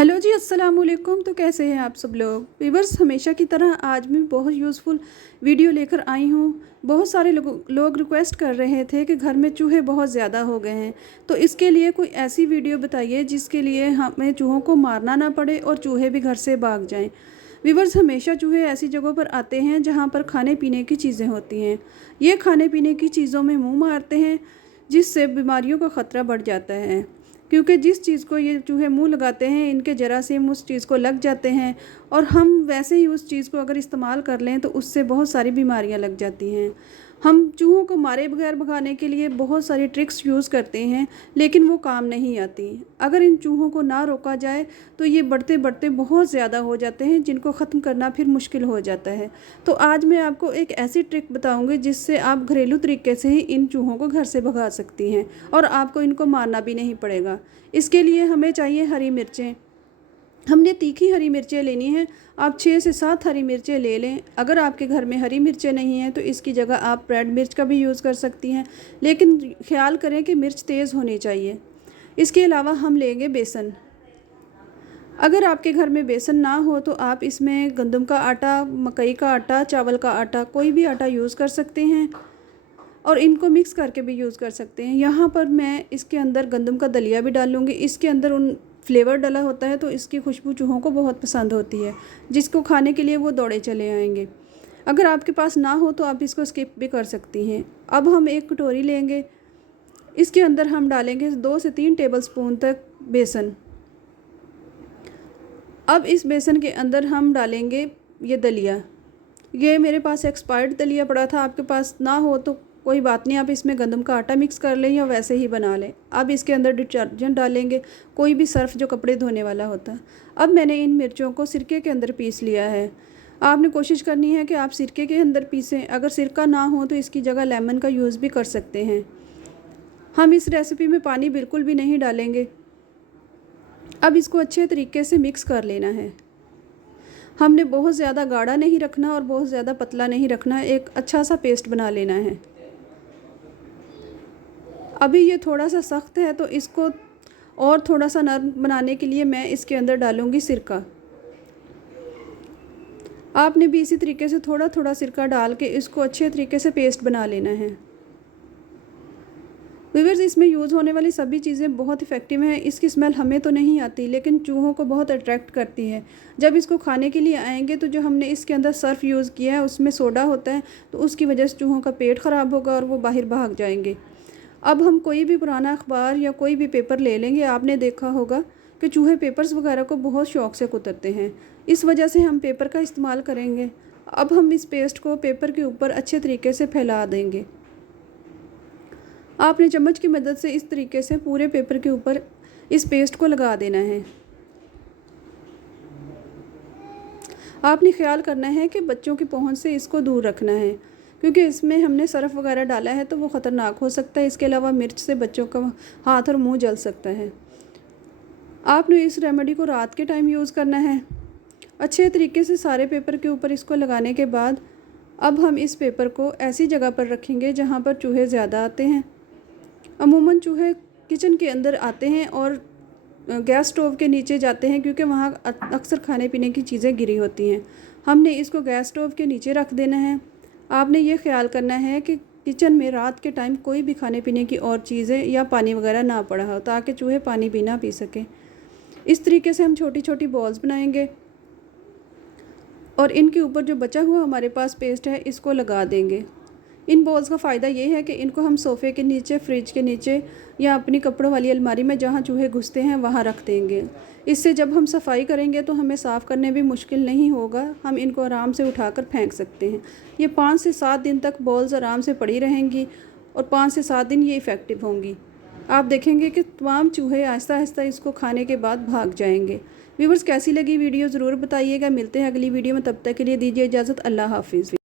Hello जी, अस्सलाम वालेकुम। तो कैसे हैं आप सब लोग व्यूअर्स। हमेशा की तरह आज मैं बहुत यूज़फुल वीडियो लेकर आई हूँ। बहुत सारे लोग रिक्वेस्ट कर रहे थे कि घर में चूहे बहुत ज़्यादा हो गए हैं, तो इसके लिए कोई ऐसी वीडियो बताइए जिसके लिए हमें चूहों को मारना ना पड़े और चूहे भी घर से भाग जाएं। व्यूअर्स, हमेशा चूहे ऐसी जगहों पर आते हैं जहाँ पर खाने पीने की चीज़ें होती हैं। ये खाने पीने की चीज़ों में मुँह मारते हैं, जिससे बीमारियों का ख़तरा बढ़ जाता है, क्योंकि जिस चीज़ को ये चूहे मुंह लगाते हैं इनके जरासीम उस चीज़ को लग जाते हैं, और हम वैसे ही उस चीज़ को अगर इस्तेमाल कर लें तो उससे बहुत सारी बीमारियां लग जाती हैं। हम चूहों को मारे बगैर भगाने के लिए बहुत सारी ट्रिक्स यूज़ करते हैं, लेकिन वो काम नहीं आती। अगर इन चूहों को ना रोका जाए तो ये बढ़ते बढ़ते बहुत ज़्यादा हो जाते हैं, जिनको ख़त्म करना फिर मुश्किल हो जाता है। तो आज मैं आपको एक ऐसी ट्रिक बताऊंगी जिससे आप घरेलू तरीके से ही इन चूहों को घर से भगा सकती हैं, और आपको इनको मारना भी नहीं पड़ेगा। इसके लिए हमें चाहिए हरी मिर्चें। हमने तीखी हरी मिर्चें लेनी है। आप 6 से 7 हरी मिर्चें ले लें। अगर आपके घर में हरी मिर्चें नहीं हैं तो इसकी जगह आप रेड मिर्च का भी यूज़ कर सकती हैं, लेकिन ख्याल करें कि मिर्च तेज़ होनी चाहिए। इसके अलावा हम लेंगे बेसन। अगर आपके घर में बेसन ना हो तो आप इसमें गंदम का आटा, मकई का आटा, चावल का आटा, कोई भी आटा यूज़ कर सकते हैं, और इनको मिक्स करके भी यूज़ कर सकते हैं। यहाँ पर मैं इसके अंदर गंदम का दलिया भी डाल लूँगी। इसके अंदर उन फ्लेवर डला होता है तो इसकी खुशबू चूहों को बहुत पसंद होती है, जिसको खाने के लिए वो दौड़े चले आएंगे। अगर आपके पास ना हो तो आप इसको स्किप भी कर सकती हैं। अब हम एक कटोरी लेंगे। इसके अंदर हम डालेंगे 2 से 3 टेबलस्पून तक बेसन। अब इस बेसन के अंदर हम डालेंगे ये दलिया। ये मेरे पास एक्सपायर्ड दलिया पड़ा था, आपके पास ना हो तो कोई बात नहीं, आप इसमें गंदम का आटा मिक्स कर लें या वैसे ही बना लें। अब इसके अंदर डिटर्जेंट डालेंगे, कोई भी सर्फ जो कपड़े धोने वाला होता है। अब मैंने इन मिर्चों को सिरके के अंदर पीस लिया है। आपने कोशिश करनी है कि आप सिरके के अंदर पीसें। अगर सिरका ना हो तो इसकी जगह लेमन का यूज़ भी कर सकते हैं। हम इस रेसिपी में पानी बिल्कुल भी नहीं डालेंगे। अब इसको अच्छे तरीके से मिक्स कर लेना है। हमने बहुत ज़्यादा गाढ़ा नहीं रखना और बहुत ज़्यादा पतला नहीं रखना, एक अच्छा सा पेस्ट बना लेना है। अभी ये थोड़ा सा सख्त है तो इसको और थोड़ा सा नरम बनाने के लिए मैं इसके अंदर डालूँगी सिरका। आपने भी इसी तरीके से थोड़ा थोड़ा सिरका डाल के इसको अच्छे तरीके से पेस्ट बना लेना है। व्यूअर्स, इसमें यूज़ होने वाली सभी चीज़ें बहुत इफ़ेक्टिव हैं। इसकी स्मेल हमें तो नहीं आती, लेकिन चूहों को बहुत अट्रैक्ट करती है। जब इसको खाने के लिए आएंगे तो जो हमने इसके अंदर सर्फ यूज़ किया है उसमें सोडा होता है, तो उसकी वजह से चूहों का पेट ख़राब होगा और वो बाहर भाग जाएंगे। अब हम कोई भी पुराना अखबार या कोई भी पेपर ले लेंगे। आपने देखा होगा कि चूहे पेपर्स वगैरह को बहुत शौक़ से कुतरते हैं, इस वजह से हम पेपर का इस्तेमाल करेंगे। अब हम इस पेस्ट को पेपर के ऊपर अच्छे तरीके से फैला देंगे। आपने चम्मच की मदद से इस तरीके से पूरे पेपर के ऊपर इस पेस्ट को लगा देना है। आपने ख्याल करना है कि बच्चों की पहुंच से इसको दूर रखना है, क्योंकि इसमें हमने सर्फ वगैरह डाला है तो वो ख़तरनाक हो सकता है। इसके अलावा मिर्च से बच्चों का हाथ और मुंह जल सकता है। आपने इस रेमेडी को रात के टाइम यूज़ करना है। अच्छे तरीके से सारे पेपर के ऊपर इसको लगाने के बाद अब हम इस पेपर को ऐसी जगह पर रखेंगे जहाँ पर चूहे ज़्यादा आते हैं। अमूमन चूहे किचन के अंदर आते हैं और गैस स्टोव के नीचे जाते हैं, क्योंकि वहाँ अक्सर खाने पीने की चीज़ें गिरी होती हैं। हमने इसको गैस स्टोव के नीचे रख देना है। आपने ये ख्याल करना है कि किचन में रात के टाइम कोई भी खाने पीने की और चीज़ें या पानी वगैरह ना पड़ा हो, ताकि चूहे पानी भी ना पी सकें। इस तरीके से हम छोटी छोटी बॉल्स बनाएंगे और इनके ऊपर जो बचा हुआ हमारे पास पेस्ट है इसको लगा देंगे। इन बॉल्स का फ़ायदा ये है कि इनको हम सोफ़े के नीचे, फ्रिज के नीचे या अपनी कपड़ों वाली अलमारी में जहाँ चूहे घुसते हैं वहाँ रख देंगे। इससे जब हम सफाई करेंगे तो हमें साफ़ करने भी मुश्किल नहीं होगा। हम इनको आराम से उठाकर फेंक सकते हैं। ये 5 से 7 दिन तक बॉल्स आराम से पड़ी रहेंगी और 5 से 7 दिन ये इफ़ेक्टिव होंगी। आप देखेंगे कि तमाम चूहे आहिस्ता आहिस्ता इसको खाने के बाद भाग जाएंगे। व्यूअर्स, कैसी लगी वीडियो ज़रूर बताइएगा। मिलते हैं अगली वीडियो में, तब तक के लिए दीजिए इजाज़त। अल्लाह हाफिज़।